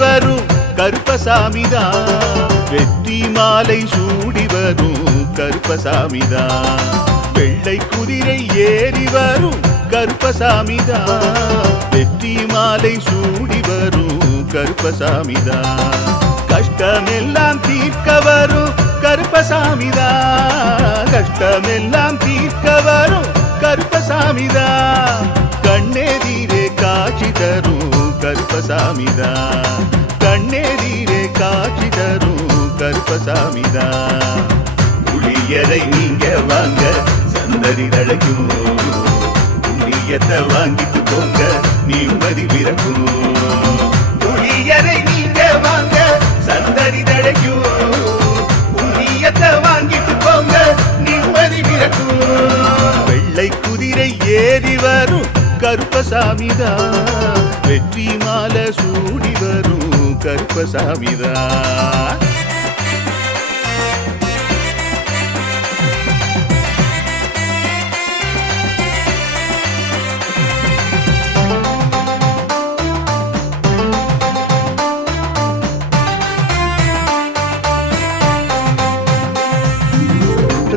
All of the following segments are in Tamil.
வரும் கருப்பசாமிதான், வெற்றி மாலை சூடி வரும் கருப்பசாமிதான். வெள்ளை குதிரை ஏறி வரும் கருப்பசாமிதான், வெற்றி மாலை சூடி வரும் கருப்பசாமிதான். கஷ்டமெல்லாம் தீர்க்க வரும் கருப்பசாமிதான், கஷ்டமெல்லாம் தீர்க்க வரும் கருப்பசாமிதான். கண்ணெதிரே காட்சி தரும் கருப்பசாமிதான், கண்ணெதிரே காட்சி தரும் கருப்பசாமிதான். புளியரை நீங்க வாங்க சந்ததி தழைக்கும், புண்ணியத்தை வாங்கிட்டு போங்க நிம்மதி பிறக்கும். புளியரை நீங்க வாங்க சந்ததி தழைக்கும், புண்ணியத்தை வாங்கிட்டு போங்க நிம்மதி பிறக்கும். வெள்ளை குதிரை ஏறி வரும் கருப்பசாமிதான், வெற்றி மாலை சூடி வரும் கருப்பசாமிதான்.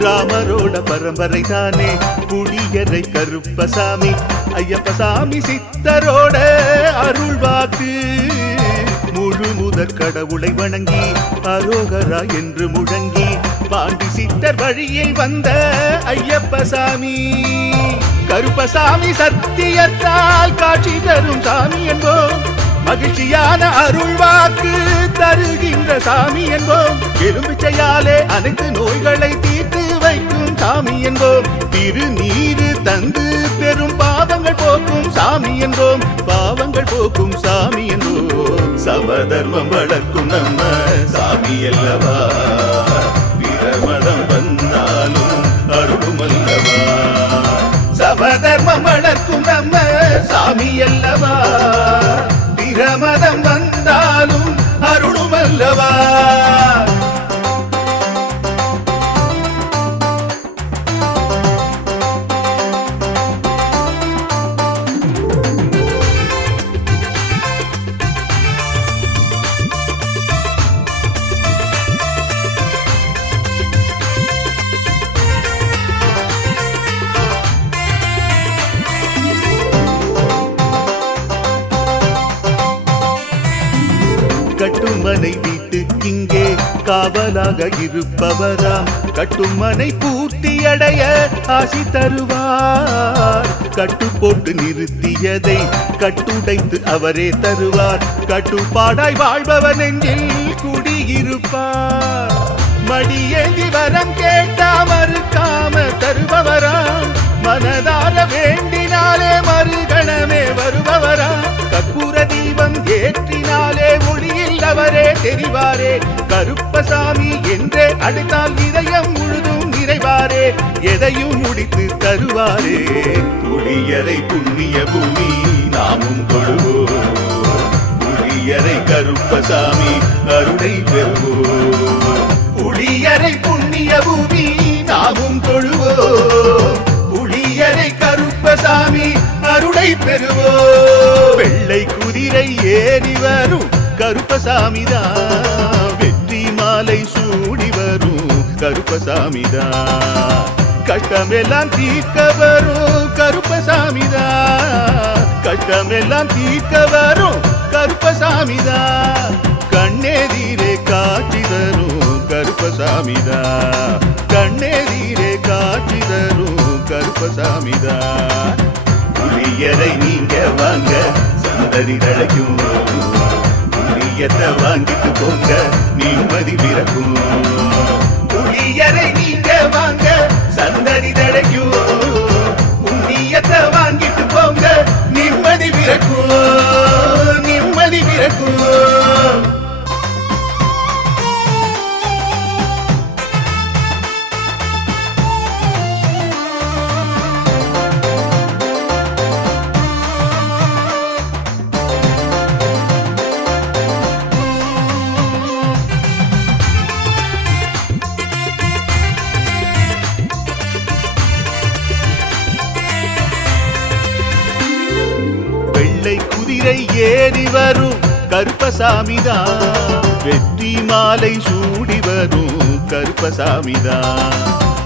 ராமரோட பரம்பரை தானே புளியரை கருப்பசாமி, ஐயப்பசாமி சித்தரோட அருள்வாக்கு. முழு முதற் கடவுளை வணங்கி அரோகரா என்று முழங்கி பாண்டி சித்தர் வழியில் வந்த ஐயப்பசாமி. கருப்பசாமி சத்தியத்தால் காட்சி தரும் சாமி என்போம், மகிழ்ச்சியான அருள்வாக்கு தருகின்ற சாமி என்போம். எலும்பிச்சையாலே அனைத்து நோய்களை தீர்த்து வைக்கும் சாமி என்போம். திருநீரு தந்து பெரும் பாவங்கள் போக்கும் சாமி என்போம், பாவங்கள் போக்கும் சாமி என்போம். சமதர்மம் வளர்க்கும் நம்ம சாமி அல்லவா, பிரமதம் வந்தாலும் அருளும் அல்லவா. சமதர்மம் வளர்க்கும் நம்ம சாமி அல்லவா, பிரமதம் வந்தாலும் அருளும் அல்லவா. கட்டுமனை வீட்டுக்கிங்கே காவலாக இருப்பவராம், கட்டுமனை பூர்த்தியடைய ஆசி தருவார். கட்டு போட்டு நிறுத்தியதை கட்டுடைத்து அவரே தருவார், கட்டுப்பாடாய் வாழ்பவர் நெஞ்சில் குடியிருப்பார். மடியேந்தி வரம் கேட்டா மறுக்காம தருபவராம், மனதார வேண்டினாலே மறுகணமே வருபவராம். கற்பூர தீபம் ஏற்றினாலே ஒளியில் அவரே தெரிவாரே, கருப்பசாமி என்றே அழைத்தால் இதயம் முழுதும் நிறைவாரே, எதையும் முடித்து தருவாரே. புளியரை புண்ணிய பூமி நாமும் தொழுவோம், புளியரை கருப்பசாமி அருளை பெறுவோம். புளியரை புண்ணிய பூமி நாமும் தொழுவோம், புளியரை கருப்பசாமி அருளை பெறுவோம். வெள்ளை குதிரை ஏறி வரும் கருப்பசாமிதான், வெற்றி மாலை சூடி வரும் கருப்பசாமிதான். கஷ்டமெல்லாம் தீர்க்க வரும் கருப்பசாமிதான், கஷ்டமெல்லாம் தீர்க்க வரும் கருப்பசாமிதான். கண்ணெதிரே காட்சி தரும் கருப்பசாமிதான், கண்ணெதிரே காட்சி தரும் கருப்பசாமிதான். புளியரை நீங்க வாங்க சந்ததி தழைக்கும், புளியத்தை வாங்கிட்டு போங்க நிம்மதி பிறக்கும். புளியரை நீங்க வாங்க சந்ததி தழைக்கும், புண்ணியத்தை வாங்கிட்டு போங்க நிம்மதி பிறக்கும், நிம்மதி பிறக்கும். குதிரை ஏறி வரும் கருப்பசாமிதான். வெற்றி மாலை சூடி வரும் கருப்பசாமிதான்.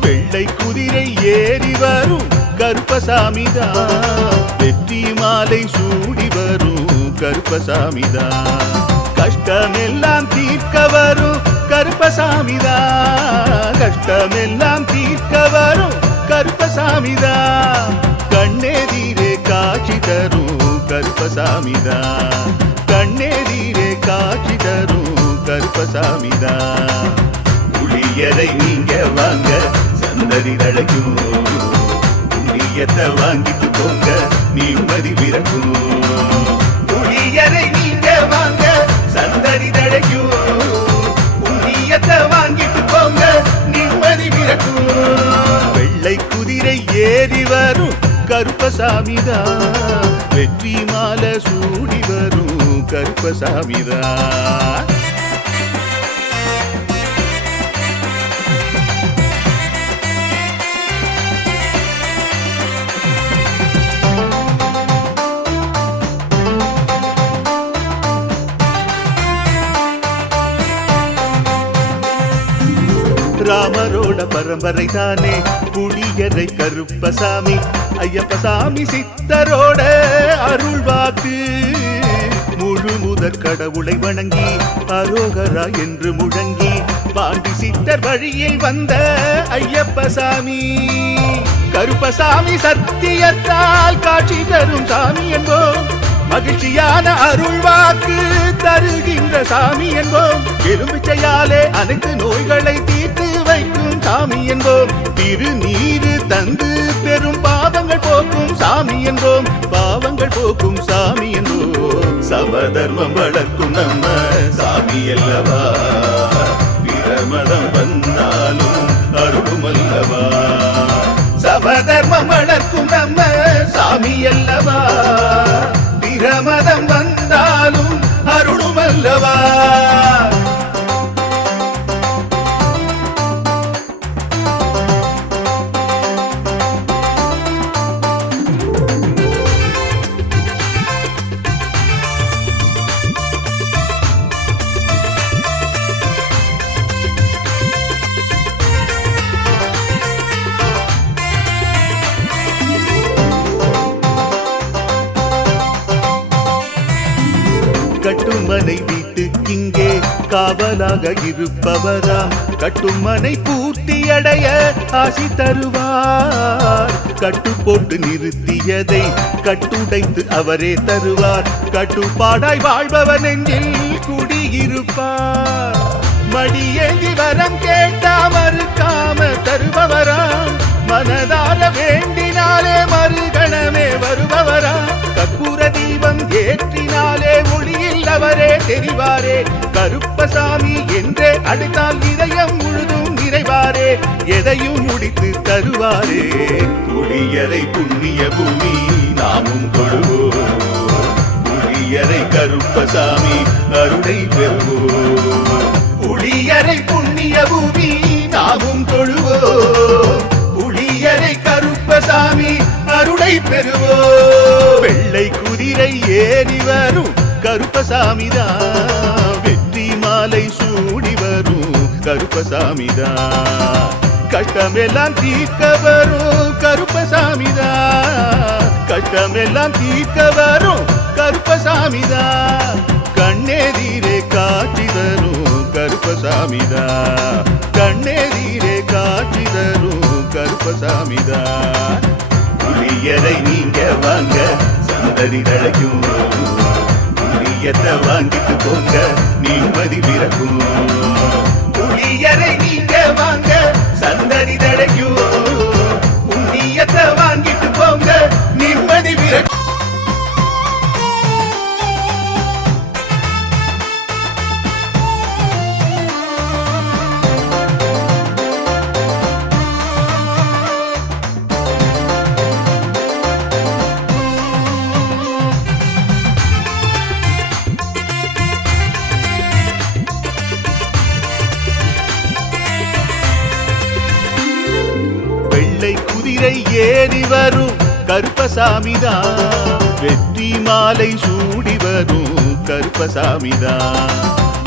வெள்ளை குதிரை ஏறி வரும் கருப்பசாமிதான். வெற்றி மாலை சூடி வரும் கருப்பசாமிதான். கஷ்டமெல்லாம் தீர்க்க வரும் கருப்பசாமிதான். கஷ்டமெல்லாம் தீர்க்க வரும் கருப்பசாமிதான். கண்ணெதிரே காட்சி தரும் கருப்பசாமிதான். கண்ணெதிரே காட்சி தரும் கருப்பசாமிதான். புளியரை நீங்க வாங்க சந்ததி தழைக்கும். புண்ணியத்தை வாங்கிட்டு போங்க நிம்மதி பிறக்கும். புளியரை நீங்க வாங்க சந்ததி தழைக்கும். புண்ணியத்தை வாங்கிட்டு போங்க நிம்மதி பிறக்கும். வெள்ளை குதிரை ஏறி வரும் கருப்பசாமிதான். வெற்றி மாலை சூடி வரும் கருப்பசாமிதான். ராமரோட பரம்பரை தானே புளியரை கருப்பசாமி. ஐயப்பசாமி சித்தரோட அருள்வாக்கு. முழு முதற் கடவுளை வணங்கி அரோகரா என்று முழங்கி பாண்டி சித்தர் வழியில் வந்த ஐயப்பசாமி. கருப்பசாமி சத்தியத்தால் காட்சி தரும் சாமி என்போம். மகிழ்ச்சியான அருள்வாக்கு தருகின்ற சாமி என்போம். எலுமிச்சையாலே அனைத்து நோய்களை தீர்த்து வைக்கும் சாமி என்போம். திருநீரு தந்து பெரும் பாவங்கள் போக்கும் சாமி என்போம். பாவங்கள் போக்கும் சாமி என்போம். சமதர்மம் வளர்க்கும் நம்ம சாமி அல்லவா. பிரமதம் வந்தாலும் அருளும் அல்லவா. சமதர்மம் வளர்க்கும் நம்ம சாமி அல்லவா. பிரமதம் வந்தாலும் அருளும் அல்லவா. கட்டுமனை வீட்டுக்கிங்கே காவலாக இருப்பவராம். கட்டுமனை பூர்த்தி அடைய ஆசி தருவார். கட்டு போட்டு நிறுத்தியதை கட்டுடைத்து அவரே தருவார். கட்டுப்பாடாய் வாழ்பவர் நெஞ்சில் குடியிருப்பார். மடியேந்தி வரம் கேட்டா மறுக்காம தருபவராம். மனதார வேண்டினாலே மறுகணமே வருபவராம். கற்பூர தீபம் ஏற்றினாலே ஒளியில் அவரே தெரிவாரே. கருப்பசாமி என்றே அழைத்தால் இதயம் முழுதும் நிறைவாரே. எதையும் முடித்து தருவாரே. புளியரை புண்ணிய பூமி நாமும் தொழுவோம். புளியரை கருப்பசாமி அருளை பெறுவோம். புளியரை புண்ணிய பூமி நாமும் தொழுவோம். புளியரை கருப்பசாமி அருளை பெறுவோம். வெள்ளை குதிரை ஏறி வரும் கருப்பசாமிதான். வெற்றி மாலை சூடி வரும் கருப்பசாமிதான். கஷ்டமெல்லாம் தீர்க்க வரும் கருப்பசாமிதான். கஷ்டமெல்லாம் தீர்க்க வரும் கருப்பசாமிதான். கண்ணெதிரே காட்சி தரும் கருப்பசாமிதான். கண்ணெதிரே காட்சி தரும் கருப்பசாமிதான். புளியரை நீங்க வாங்க சந்ததி தழைக்கும். புளியத்தை வாங்கிட்டு போங்க நிம்மதி பிறக்கும். புளியரை நீங்க வாங்க சந்ததி தழைக்கும். புண்ணியத்தை வாங்கிட்டு போங்க நிம்மதி பிறக்கும். குதிரை ஏறி வரும் கருப்பசாமிதான். வெற்றி மாலை சூடி வரும் கருப்பசாமிதான்.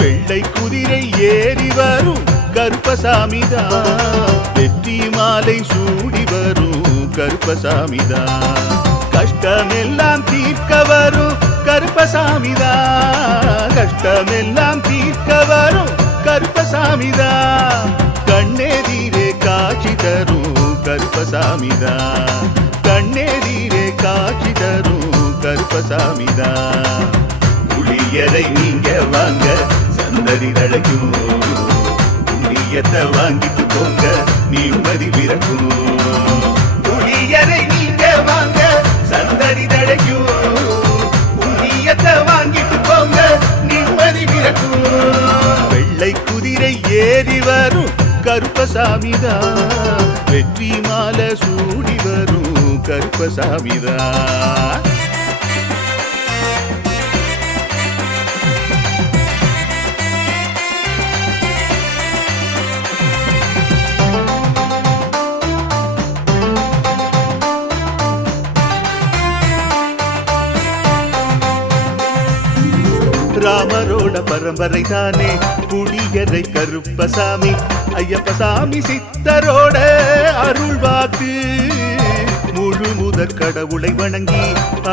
வெள்ளை குதிரை ஏறி வரும் கருப்பசாமிதான். வெற்றி மாலை சூடி வரும் கருப்பசாமிதான். கஷ்டமெல்லாம் தீர்க்க வரும் கருப்பசாமிதான். கஷ்டமெல்லாம் தீர்க்க வரும் கருப்பசாமிதான். கண்ணெதிரே காட்சி தரும் கருப்பசாமிதான். கண்ணெதிரே காட்சி தரும் கருப்பசாமிதான். புளியரை நீங்க வாங்க சந்ததி தழைக்கும். புண்ணியத்தை வாங்கிட்டு போங்க நிம்மதி பிறக்கும். புளியரை நீங்க வாங்க சந்ததி தழைக்கும். புண்ணியத்தை வாங்கிட்டு போங்க நிம்மதி பிறக்கும். வெள்ளை குதிரை ஏறி வரும் கருப்பசாமிதான். வெற்றி மாலை சூடி வரும் கருப்பசாமிதான். ராமரோட பரம்பரை தானே புளியரை கருப்பசாமி. ஐயப்பசாமி சித்தரோட அருள்வாக்கு. முழு முதற் கடவுளை வணங்கி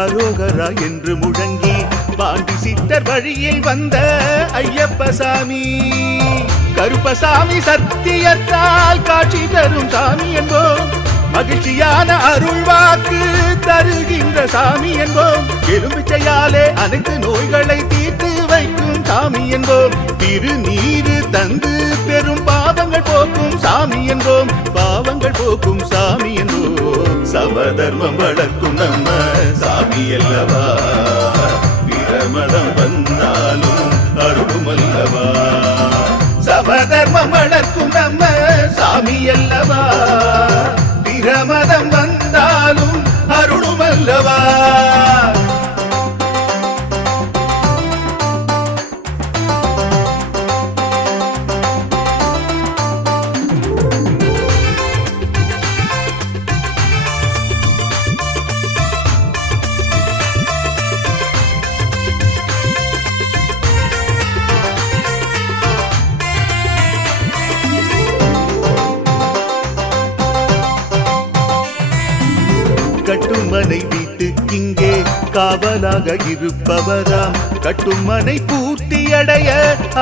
அரோகரா என்று முழங்கி பாண்டி சித்தர் வழியில் வந்த ஐயப்பசாமி. கருப்பசாமி சத்தியத்தால் காட்சி தரும் சாமி என்போம். மகிழ்ச்சியான அருள்வாக்கு தருகின்ற சாமி என்போம். எலும்பிச்சையாலே அனைத்து நோய்களை தீர்த்து வைக்கும் சாமி என்போம். திருநீரு தந்து பெரும் பாவங்கள் போக்கும் சாமி என்போம். பாவங்கள் போக்கும் சாமி என்போம். சமதர்மம் வளர்க்கும் நம்ம சாமி அல்லவா. பிரமதம் வந்தாலும் அருளும் அல்லவா. சமதர்மம் வளர்க்கும் நம்ம சாமி அல்லவா. பிரமதம் வந்தாலும் அருளும் அல்லவா. கட்டுமனை வீட்டுக்கிங்கே காவலாக இருப்பவராம். கட்டுமனை பூர்த்தியடைய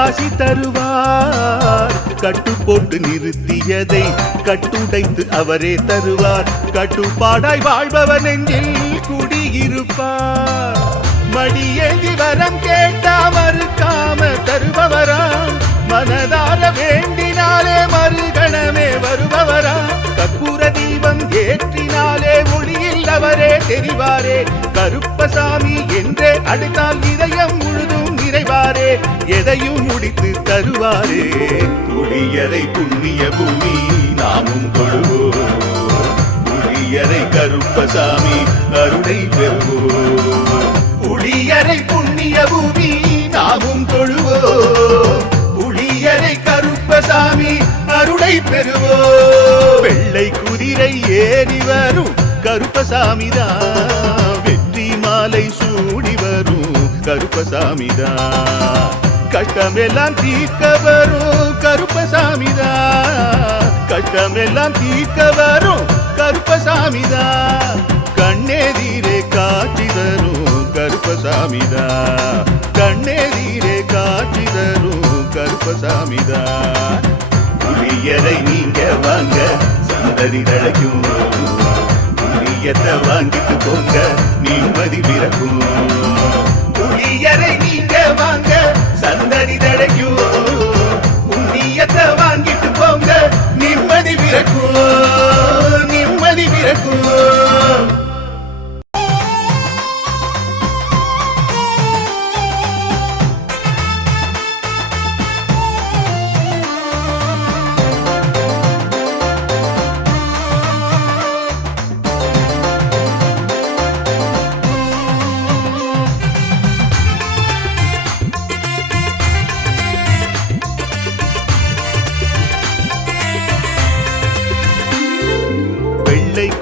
ஆசி தருவார். கட்டு போட்டு நிறுத்தியதை கட்டுடைத்து அவரே தருவார். கட்டுப்பாடாய் வாழ்பவர் நெஞ்சில் குடியிருப்பார். மடியேந்தி வரம் கேட்டா மறுக்காம தருபவராம். மனதார வேண்டினாலே மறுகணமே வருபவரா. கற்பூர தீபம் ஏற்றினாலே ஒளியில் அவரே தெரிவாரே. கருப்பசாமி என்றே அழைத்தால் இதயம் முழுதும் நிறைவாரே. எதையும் முடித்து தருவாரே. புளியரை புண்ணிய பூமி நாமும் தொழுவோம். புளியரை கருப்பசாமி அருளை பெறுவோம். புளியரை புண்ணிய பூமி நாமும் தொழுவோம். புளியரை கருப்பசாமி அருளை பெறுவோம். வெள்ளை குதிரை ஏறி வரும் கருப்பசாமிதான். வெற்றி மாலை சூடி வரும் கருப்பசாமிதான். கஷ்டமெல்லாம் தீர்க்க வரும் கருப்பசாமிதான். கஷ்டமெல்லாம் தீர்க்க வரும் கருப்பசாமிதான். கண்ணெதிரே காட்சி தரும் கருப்பசாமிதான். கண்ணெதிரே காட்சி தரும் கருப்பசாமிதான். புளியரை நீங்க வாங்க சந்ததி தழைக்கும். புளியத்தை வாங்கிட்டு போங்க நிம்மதி பிறக்கும். புளியரை நீங்க வாங்க சந்ததி தழைக்கும். புண்ணியத்தை வாங்கிட்டு போங்க நிம்மதி பிறக்கும். நிம்மதி பிறக்கும்.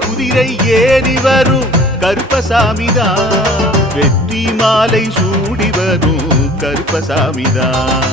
குதிரை ஏறி வரும் கருப்பசாமிதான். வெற்றி மாலை சூடி வரும் கருப்பசாமிதான்.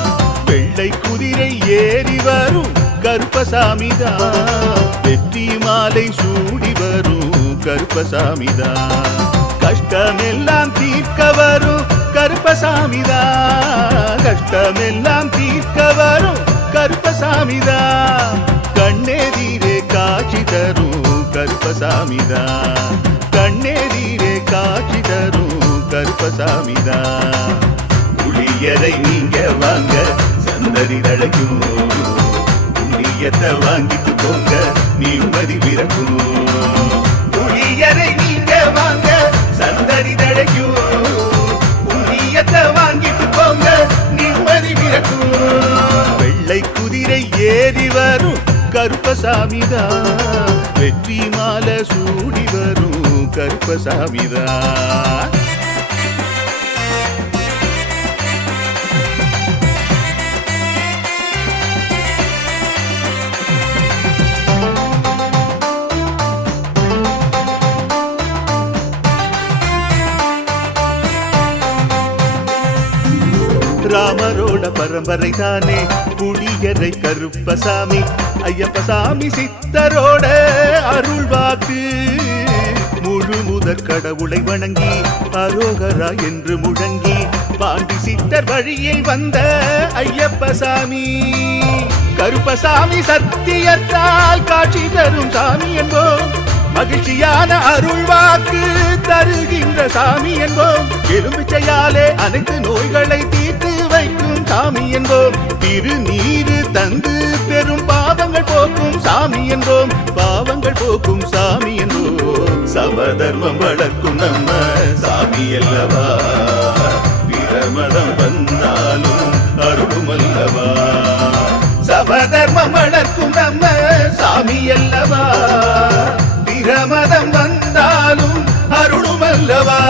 வெள்ளை குதிரை ஏறி வரும் கருப்பசாமிதான். வெற்றி மாலை சூடி வரும் கருப்பசாமிதான். கஷ்டமெல்லாம் தீர்க்க வரும் கருப்பசாமிதான். கஷ்டமெல்லாம் தீர்க்க வரும் கருப்பசாமிதான். கண்ணெதிரே காட்சி தரும் கருப்பசாமிதான். கண்ணெதிரே காட்சி தரும் கருப்பசாமிதான். புளியரை நீங்க வாங்க சந்ததி தழைக்கும். புண்ணியத்தை வாங்கிட்டு போங்க நிம்மதி பிறக்கும். புளியரை நீங்க வாங்க சந்ததி தழைக்கும். புண்ணியத்தை வாங்கிட்டு போங்க நிம்மதி பிறக்கும். வெள்ளை குதிரை ஏறி வரும் கருப்பசாமிதான். வெற்றி மாலை சூடி வரும் கருப்பசாமிதான். ராமரோட பரம்பரை தானே புளியரை கருப்பசாமி. ஐயப்பசாமி சித்தரோட அருள்வாக்கு. முழு முதற் கடவுளை வணங்கி அரோகரா என்று முழங்கி பாண்டி சித்தர் வழியில் வந்த ஐயப்பசாமி. கருப்பசாமி சத்தியத்தால் காட்சி தரும் சாமி என்போம். மகிழ்ச்சியான அருள்வாக்கு தருகின்ற சாமி என்போம். எலும்பிச்சையாலே அனைத்து நோய்களை தீர்த்து வைக்கும் சாமி என்போம். திருநீரு தந்து பெரும் பாவங்கள் போக்கும் சாமி என்போம். பாவங்கள் போக்கும் சாமி என்போம். சமதர்மம் வளர்க்கும் நம்ம சாமி அல்லவா. பிரமதம் வந்தாலும் அருளும் அல்லவா. சமதர்மம் வளர்க்கும் நம்ம சாமி அல்லவா. பிரமதம் வந்தாலும் அருளும் அல்லவா.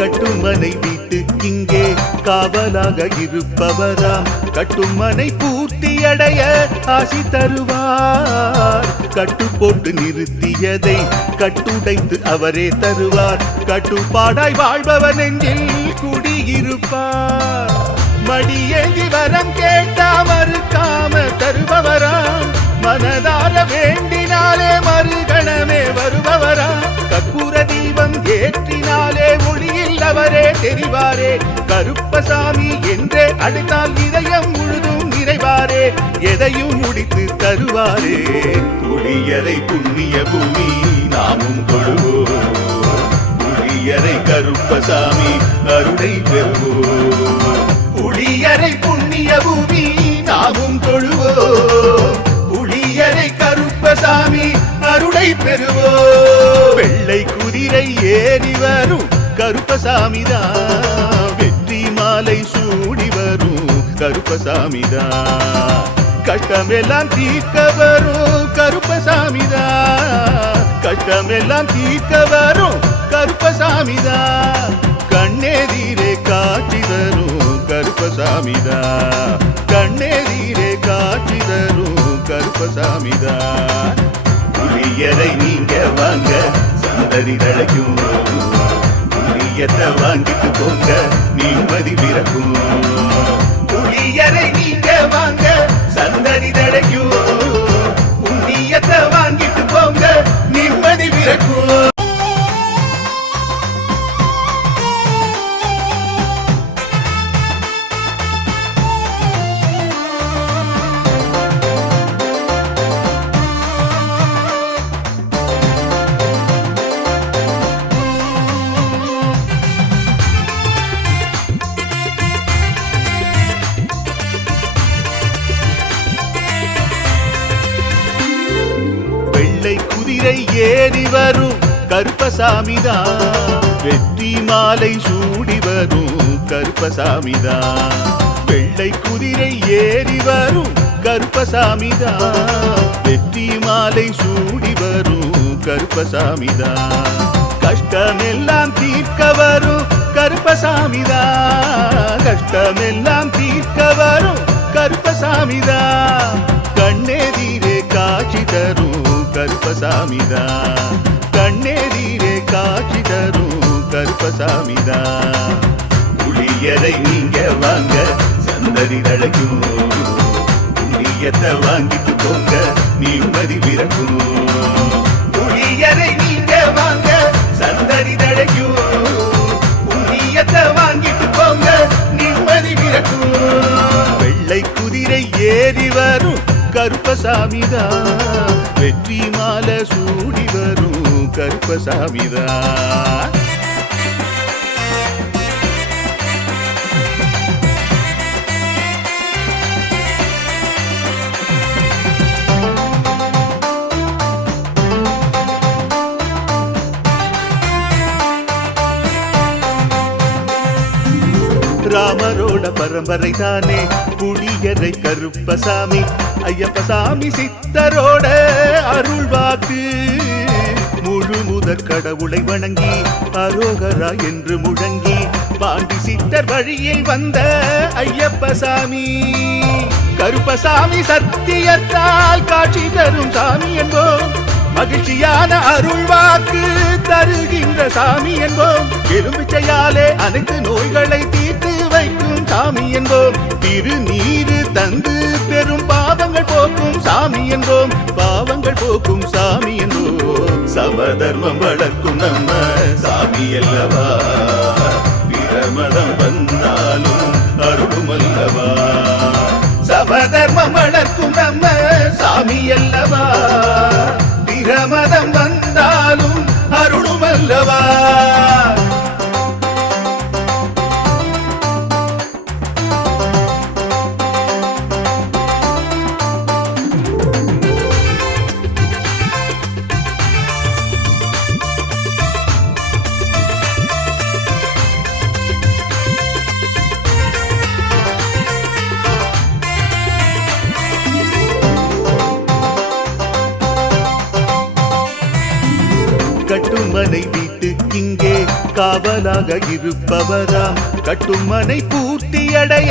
கட்டுமனை வீட்டுக்கிங்கே காவலாக இருப்பவராம். கட்டுமனை பூர்த்தியடைய ஆசி தருவார். கட்டு போட்டு நிறுத்தியதை கட்டுடைத்து அவரே தருவார். கட்டுப்பாடாய் வாழ்பவர் நெஞ்சில் குடியிருப்பார். மடியேந்தி வரம் கேட்டா மறுக்காம தருபவராம். மனதார வேண்டினாலே மறுகணமே வருபவராம். கற்பூர தீபம் ஏற்றினாலே ஒளியில் அவரே தெரிவாரே. கருப்பசாமி என்றே அழைத்தால் இதயம் முழுதும் நிறைவாரே. எதையும் முடித்து தருவாரே. புளியரை புண்ணிய பூமி நாமும் தொழுவோம். புளியரை கருப்பசாமி அருளை பெறுவோம். புளியரை புண்ணிய பூமி நாமும் தொழுவோம். புளியரை கருப்பசாமி அருளை பெறுவோம். வெள்ளை குதிரை ஏறி வரும் கருப்பசாமிதான். வெற்றி மாலை சூடி வரும் கருப்பசாமிதான். கஷ்டமெல்லாம் தீர்க்க வரும் கருப்பசாமிதான். கஷ்டமெல்லாம் தீர்க்க வரும் கருப்பசாமிதான். கண்ணெதிரே காட்சி தரும் கருப்பசாமிதான். கண்ணெதிரே காட்சி தரும் கருப்பசாமிதான். புளியரை நீங்க வாங்க சந்ததி தழைக்கும். புளியத்தை வாங்கிட்டு போங்க நிம்மதி பிறக்கும். புளியரை நீங்க வாங்க சந்ததி தழைக்கும். புண்ணியத்தை வாங்கிட்டு போங்க நிம்மதி பிறக்கும். குதிரை ஏறி வரும் கருப்பசாமிதான். வெற்றி மாலை சூடி வரும் கருப்பசாமிதான். வெள்ளை குதிரை ஏறி வரும் கருப்பசாமிதான். வெற்றி மாலை சூடி வரும் கருப்பசாமிதான். கஷ்டமெல்லாம் தீர்க்க வரும் கருப்பசாமிதான். கஷ்டமெல்லாம் தீர்க்க வரும் கருப்பசாமிதான். கண்ணெதிரே காட்சி தரும் கருப்பசாமிதான். கண்ணெதிரே காட்சி தரும் கருப்பசாமிதான். புளியரை நீங்க வாங்க சந்ததி தழைக்கும். புண்ணியத்தை வாங்கிட்டு போங்க நிம்மதி பிறக்கும். புளியரை நீங்க வாங்க சந்ததி தழைக்கும். புண்ணியத்தை வாங்கிட்டு போங்க நிம்மதி பிறக்கும். வெள்ளை குதிரை ஏறி வரும் கருப்பசாமிதான். வெற்றி மாலை சூடி வரும் கருப்பசாமிதான். ராமரோட பரம்பரை தானே புளியரை கருப்பசாமி. ஐயப்பசாமி சித்தரோட அருள்வாக்கு. முழு முதற் கடவுளை வணங்கி அரோகரா என்று முழங்கி பாண்டி சித்தர் வழியில் வந்த ஐயப்பசாமி. கருப்பசாமி சத்தியத்தால் காட்சி தரும் சாமி என்போம். மகிழ்ச்சியான அருள்வாக்கு தருகின்ற சாமி என்போம். எலும்பிச்சையாலே அனைத்து நோய்களை தீர்த்து வைக்கும் சாமி என்போம். திருநீரு தந்து பெரும் பாவங்கள் போக்கும் சாமி என்போம். பாவங்கள் போக்கும் சாமி என்போம். சமதர்மம் வளர்க்கும் நம்ம சாமி அல்லவா. பிரமதம் வந்தாலும் அருளும் அல்லவா. சமதர்மம் வளர்க்கும் நம்ம சாமி அல்லவா. பிரமதம் வந்தாலும் அருளும் அல்லவா. கட்டுமனை வீட்டுக்கிங்கே காவலாக இருப்பவராம். கட்டுமனை பூர்த்தியடைய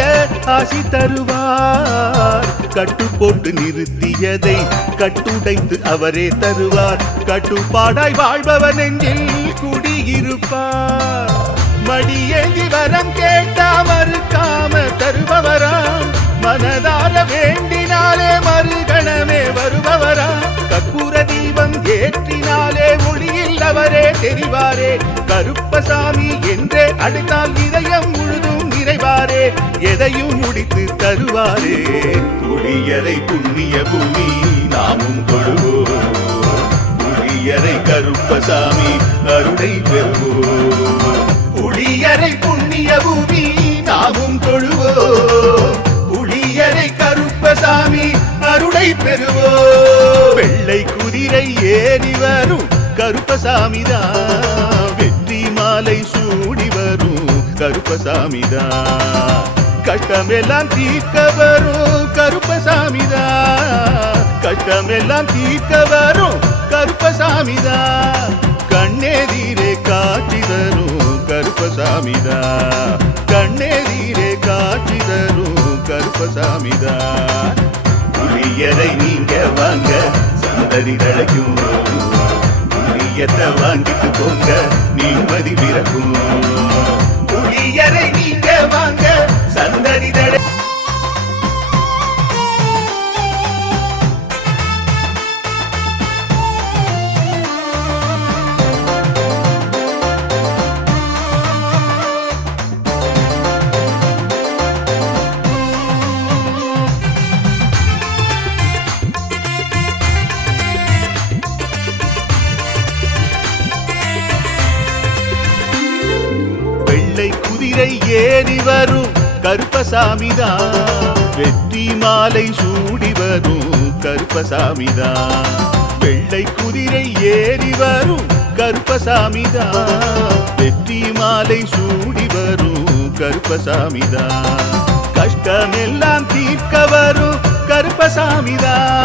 ஆசி தருவார். கட்டு போட்டு நிறுத்தியதை கட்டுடைத்து அவரே தருவார். கட்டுப்பாடாய் வாழ்பவர் நெஞ்சில் குடியிருப்பார். மடியேந்தி வரம் கேட்டா மறுக்காம தருபவராம். மனதார வேண்டினாலே மறுகணமே வருபவராம். கற்பூர தீபம் ஏற்றினாலே ஒளியில் அவரே தெரிவாரே. கருப்பசாமி என்றே அழைத்தால் இதயம் முழுதும் நிறைவாரே. எதையும் முடித்து தருவாரே. புளியரை புண்ணிய பூமி நாமும் தொழுவோம். புளியரை கருப்பசாமி அருளை பெறுவோம். புளியரை புண்ணிய பூமி நாமும் தொழுவோம். புளியரை கருப்பசாமி அருளை பெறுவோம். வெள்ளை குதிரை ஏறி வரும் கருப்பசாமிதான். வெற்றி மாலை சூடி வரும் கருப்பசாமிதான். கட்டமெல்லாம் தீர்க்க வரும் கருப்பசாமிதான். கட்டமெல்லாம் தீர்க்க வரும் கருப்பசாமிதான். கண்ணெதிரே காட்சி தரும் கருப்பசாமிதான். கண்ணெதிரே காட்சி தரும் கருப்பசாமிதான். புளியரை நீங்க வாங்க சந்ததி தழைக்கும். புளியத்தை வாங்கிட்டு போங்க நிம்மதி பிறக்கும். புளியரை நீங்க வாங்க சந்ததி தழை. குதிரை ஏறி வரும் கருப்பசாமிதான். வெற்றி மாலை சூடி வரும் கருப்பசாமிதான். வெள்ளை குதிரை ஏறி வரும் கருப்பசாமிதான் வெற்றி மாலை சூடி வரும் கருப்பசாமிதான் கஷ்டமெல்லாம் தீர்க்க வரும் கருப்பசாமிதான்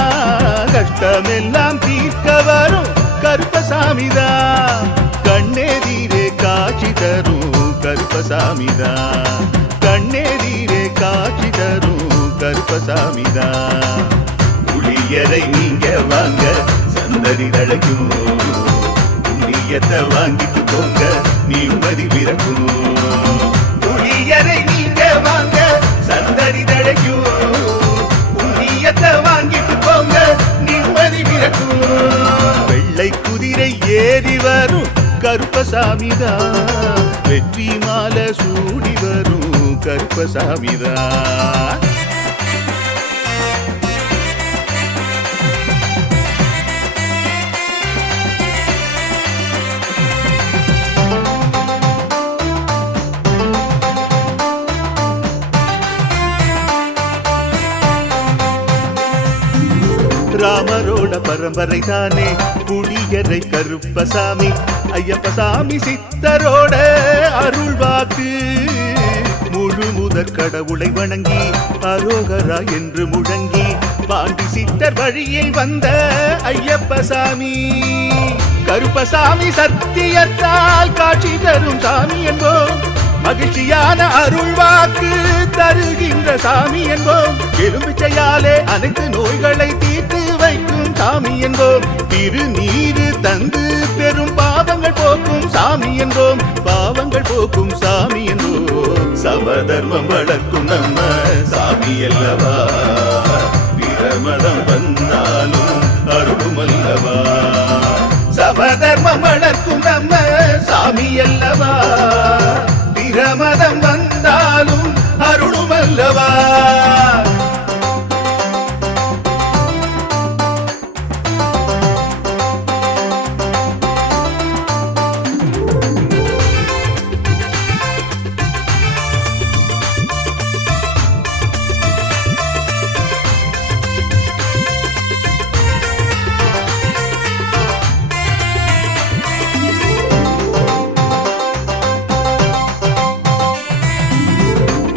கஷ்டமெல்லாம் தீர்க்க வரும் கருப்பசாமிதான் கண்ணெதிரே காட்சி தரும் கருப்பசாமிதான் கண்ணெதிரே காட்சி தரும் கருப்பசாமிதான் புளியரை நீங்க வாங்க சந்ததி தழைக்கும் புண்ணியத்தை வாங்கிட்டு போங்க நிம்மதி பிறக்கும் புளியரை நீங்க வாங்க சந்ததி தழைக்கும் புண்ணியத்தை வாங்கிட்டு போங்க நிம்மதி பிறக்கும் வெள்ளை குதிரை ஏறி வரும் கருப்பசாமிதான் வெற்றி மாலை சூடி வரும் கருப்பசாமிதான் ராமரோட பரம்பரை தானே புளியரை கருப்பசாமி ஐயப்பசாமி சித்தரோட அருள்வாக்கு முழு முதற் கடவுளை வணங்கி அரோகரா என்று முழங்கி பாண்டி சித்தர் வழியில் வந்த ஐயப்பசாமி கருப்பசாமி சத்தியத்தால் காட்சி தரும் சாமி என்போம் மகிழ்ச்சியான அருள்வாக்கு தருகின்ற சாமி என்போம் எலும்பிச்சையாலே அனைத்து நோய்களை தீர்த்து வைக்கும் சாமி என்போம் திருநீரு தந்து பெரும் பாவங்கள் போக்கும் சாமி என்போம் பாவங்கள் போக்கும் சாமி என்போம் சமதர்மம் வளர்க்கும் நம்ம சாமி அல்லவா பிரமதம் வந்தாலும் அருளும் அல்லவா சமதர்மம் வளர்க்கும் நம்ம சாமி அல்லவா பிரமதம் வந்தாலும் அருளும் அல்லவா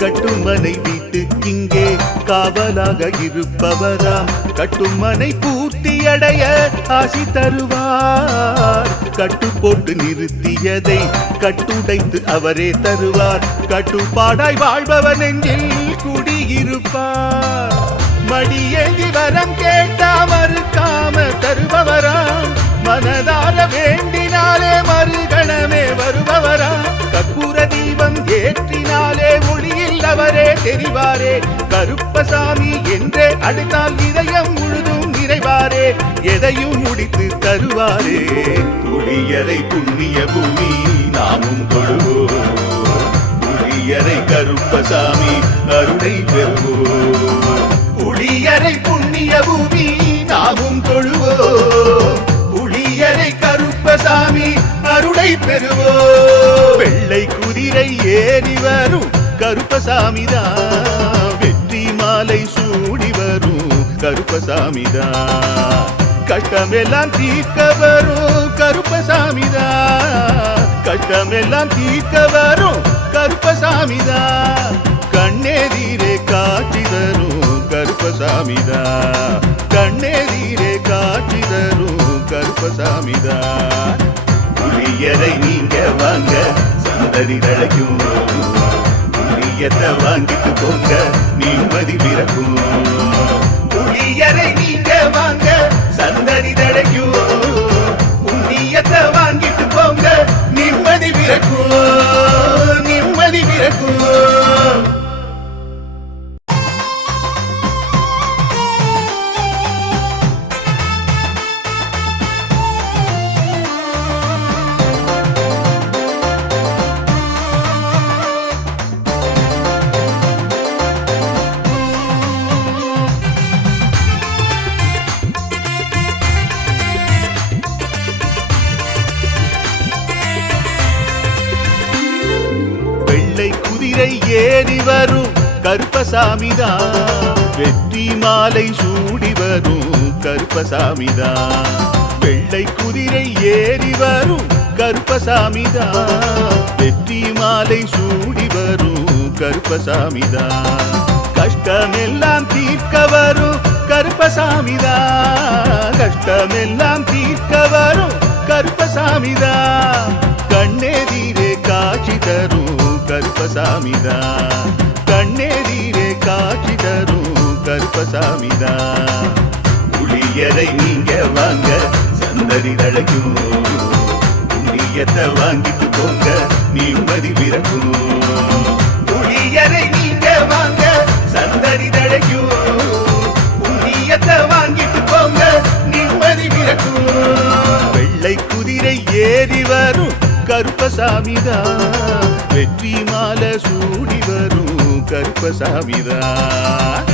கட்டுமனை வீட்டுக்கிங்கே காவலாக இருப்பவராம் கட்டுமனை பூர்த்தியடைய ஆசி தருவார் கட்டு போட்டு நிறுத்தியதை கட்டுடைத்து அவரே தருவார் கட்டுப்பாடாய் வாழ்பவர் நெஞ்சில் குடியிருப்பார் மடியேந்தி வரம் கேட்டா மறுக்காம தருபவராம் மனதார வேண்டினாலே மறுகணமே வருபவரா கற்பூர தீபம் ஏற்றினாலே ஒளியில் அவரே தெரிவாரே கருப்பசாமி என்றே அழைத்தால் இதயம் முழுதும் நிறைவாரே எதையும் முடித்து தருவாரே புளியரை புண்ணிய பூமி நாமும் தொழுவோம் புளியரை கருப்பசாமி அருளை பெறுவோம் புளியரை புண்ணிய பூமி நாமும் தொழுவோம் புளியரை கருப்பசாமி அருளை பெறுவோம் வெள்ளை குதிரை ஏறி வரும் கருப்பசாமிதான் வெற்றி மாலை சூடி வரும் கருப்பசாமிதான் கஷ்டமெல்லாம் தீர்க்க வரும் கருப்பசாமிதான் கஷ்டமெல்லாம் தீர்க்க வரும் கருப்பசாமிதான் கண்ணெதிரே காட்சி தரும் கருப்பசாமிதான் கண்ணெதிரே காட்சி தரும் கருப்பசாமிதான் புளியரை நீங்க வாங்க சந்ததி தழைக்கும் புளியத்தை வாங்கிட்டு போங்க நிம்மதி பிறக்கும் புளியரை நீங்க வாங்க சந்ததி தழைக்கும் புண்ணியத்தை வாங்கிட்டு போங்க நிம்மதி பிறக்கும் நிம்மதி பிறக்கும் குதிரை ஏறி வரும் கருப்பசாமிதான் வெற்றி மாலை சூடி வரும் கருப்பசாமிதான் வெள்ளை குதிரை ஏறி வரும் கருப்பசாமிதான் வெற்றி மாலை சூடி வரும் கருப்பசாமிதான் கஷ்டமெல்லாம் தீர்க்க வரும் கருப்பசாமிதான் கஷ்டமெல்லாம் தீர்க்க வரும் கருப்பசாமிதான் கண்ணெதிரே காட்சி தரும் கருப்பசாமிதான் கண்ணெதிரே காட்சி தரும் கருப்பசாமிதான் புளியரை நீங்க வாங்க சந்ததி தழைக்கும் புண்ணியத்தை வாங்கிட்டு போங்க நிம்மதி பிறக்கும் புளியரை நீங்க வாங்க சந்ததி தழைக்கும் புண்ணியத்தை வாங்கிட்டு போங்க நிம்மதி பிறக்கும் வெள்ளை குதிரை ஏறி வரும் கருப்பசாமிதான் வெற்றி மாலை சூடி வரும் கருப்பசாமிதான்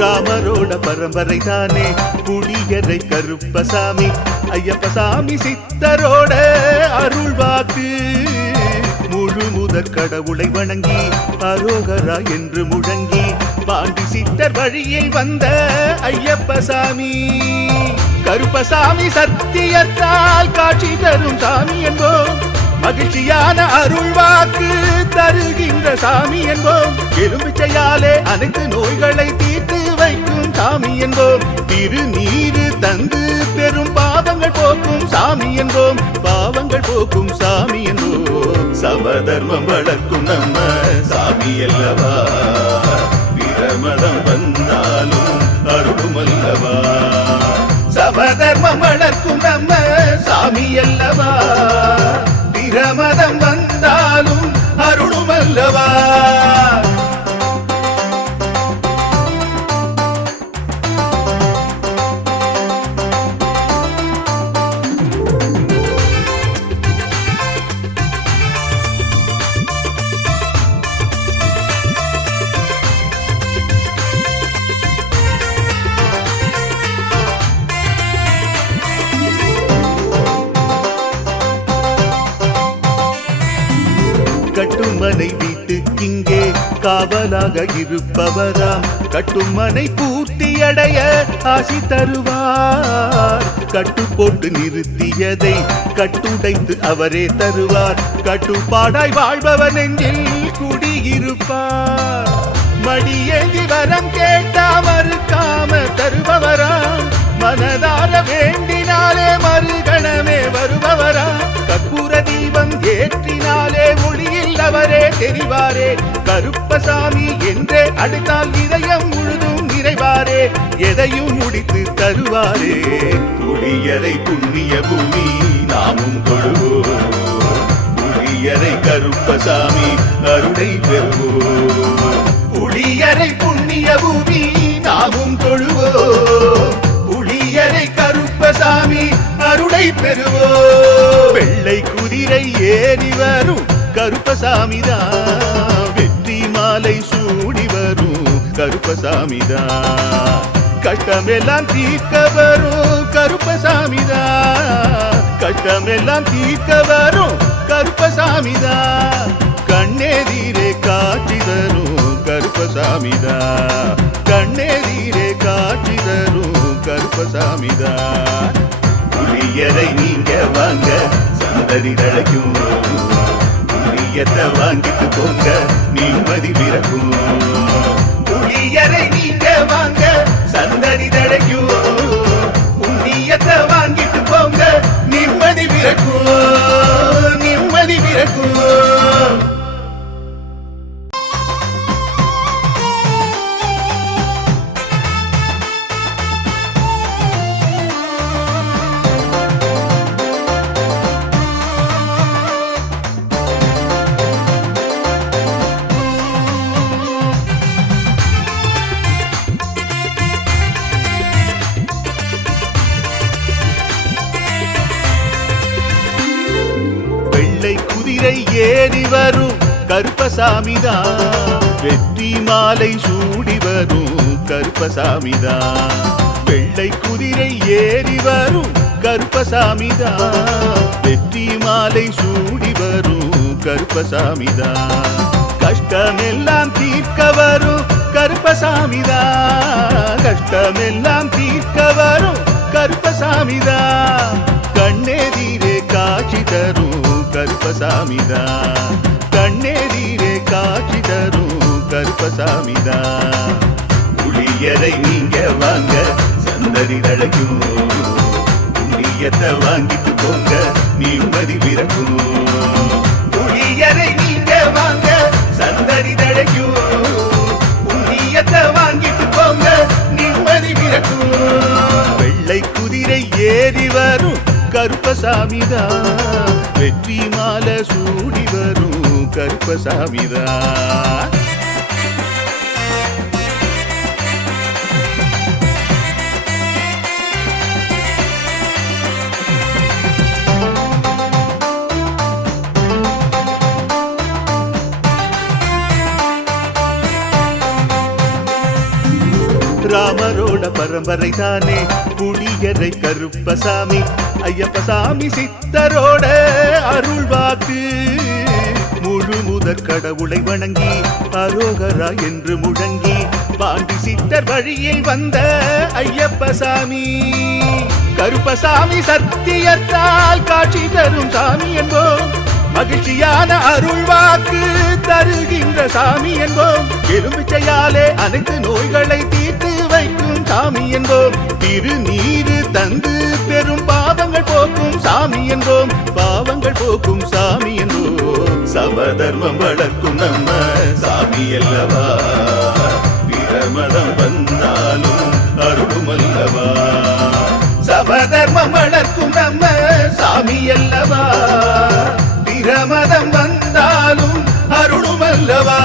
ராமரோட பரம்பரை தானே புளியரை கருப்பசாமி ஐயப்பசாமி சித்தரோட அருள் வாக்கு முழு முதற் கடவுளை வணங்கி அரோகரா என்று முழங்கி பாண்டி சித்தர் வழியில் வந்த ஐயப்பசாமி கருப்பசாமி சத்தியத்தால் காட்சி தரும் சாமி என்போம் மகிழ்ச்சியான அருள் வாக்கு தருகின்ற சாமி என்போம் எலுமிச்சையாலே அனைத்து நோய்களை தீர்த்து வைக்கும் சாமி என்போம் திருநீரு தந்து பெரும் பாவங்கள் போக்கும் சாமி என்போம் பாவங்கள் போக்கும் சாமி என்போம் சமதர்மம் வளர்க்கும் நம்ம சாமி அல்லவா பிரமதம் வந்தாலும் அருளும் அல்லவா சமதர்மம் வளர்க்கும் நம்ம சாமி அல்லவா பிரமதம் வந்தாலும் அருளும் அல்லவா கட்டுமனை வீட்டுக்கிங்கே காவலாக இருப்பவராம் கட்டுமனை பூர்த்தியடைய ஆசி தருவார் கட்டு போட்டு நிறுத்தியதை கட்டுடைத்து அவரே தருவார் கட்டுப்பாடாய் வாழ்பவன் நெஞ்சில் குடியிருப்பார் மடியேந்தி வரம் கேட்டா மறுக்காம தருபவராம் மனதார வேண்டினாலே மறுகணமே வருபவரா கற்பூர தீபம் ஏற்றினாலே ஒளியில் அவரே தெரிவாரே கருப்பசாமி என்றே அழைத்தால் இதயம் முழுதும் நிறைவாரே எதையும் முடித்து தருவாரே புளியரை புண்ணிய பூமி நாமும் தொழுவோம் புளியரை கருப்பசாமி அருளை பெறுவோம் புளியரை புண்ணிய பூமி நாமும் தொழுவோம் புளியரை கருப்பசாமி அருளை பெறுவோம் வெள்ளை குதிரை ஏறி வரும் கருப்பசாமிதான் வெற்றி மாலை சூடி வரும் கருப்பசாமிதான் கஷ்டமெல்லாம் தீர்க்க வரும் கருப்பசாமிதான் கஷ்டமெல்லாம் தீர்க்க வரும் கருப்பசாமிதான் கண்ணெதிரே காட்சி தரும் கருப்பசாமிதான் கண்ணெதிரே காட்சி தரும் கருப்பசாமிதான் புளியரை நீங்க வாங்க சந்ததி தழைக்கும் புளியத்தை வாங்கிட்டு போங்க நிம்மதி பிறக்கும் புளியரை நீங்க வாங்க சந்ததி தழைக்கும் புண்ணியத்தை வாங்கிட்டு போங்க நிம்மதி பிறக்கும் நிம்மதி பிறக்கும் குதிரை ஏறி வரும் கருப்பசாமிதான் வெற்றி மாலை சூடி வரும் கருப்பசாமிதான் வெள்ளை குதிரை ஏறி வரும் கருப்பசாமிதான், வெற்றி மாலை சூடி வரும் கருப்பசாமிதான், கஷ்டமெல்லாம் தீர்க்க வரும் கருப்பசாமிதான், கஷ்டமெல்லாம் தீர்க்க வரும் கருப்பசாமிதான், கண்ணெதிரே காட்சி தரும் கருப்பசாமிதான், கண்ணெதிரே காட்சி தரும் கருப்பசாமிதான். புளியரை நீங்க வாங்க சந்ததி தழைக்கும், புண்ணியத்தை வாங்கிட்டு போங்க நிம்மதி பிறக்கும். புளியரை நீங்க வாங்க சந்ததி தழைக்கும், புண்ணியத்தை வாங்கிட்டு போங்க நிம்மதி பிறக்கும். வெள்ளை குதிரை ஏறி வரும் கருப்பசாமிதான், வெற்றி மாலை சூடி வரும் கருப்பசாமிதான். ராமரோட பரம்பரை தானே புளியரை கருப்பசாமி, ஐயப்பசாமி சித்தரோட அருள் வாக்கு, முழு முதற் கடவுளை வணங்கி அரோகரா என்று முழங்கி பாண்டி சித்தர் வழியில் வந்த ஐயப்பசாமி, கருப்பசாமி சத்தியத்தால் காட்சி தரும் சாமி என்போம், மகிழ்ச்சியான அருள் வாக்கு தருகின்ற சாமி என்போம், எலுமிச்சையாலே அனைத்து நோய்களை தீர்த்து வைக்கும் சாமி என்போம், திருநீரு தந்து பெரும் பாவங்கள் போக்கும் சாமி என்போம், பாவங்கள் போக்கும் சாமி என்போம், சமதர்மம் வளர்க்கும் நம்ம சாமி அல்லவா, பிரமதம் வந்தாலும் அருளும் அல்லவா, சமதர்மம் வளர்க்கும் நம்ம சாமி அல்லவா, பிரமதம் வந்தாலும் அருளும் அல்லவா.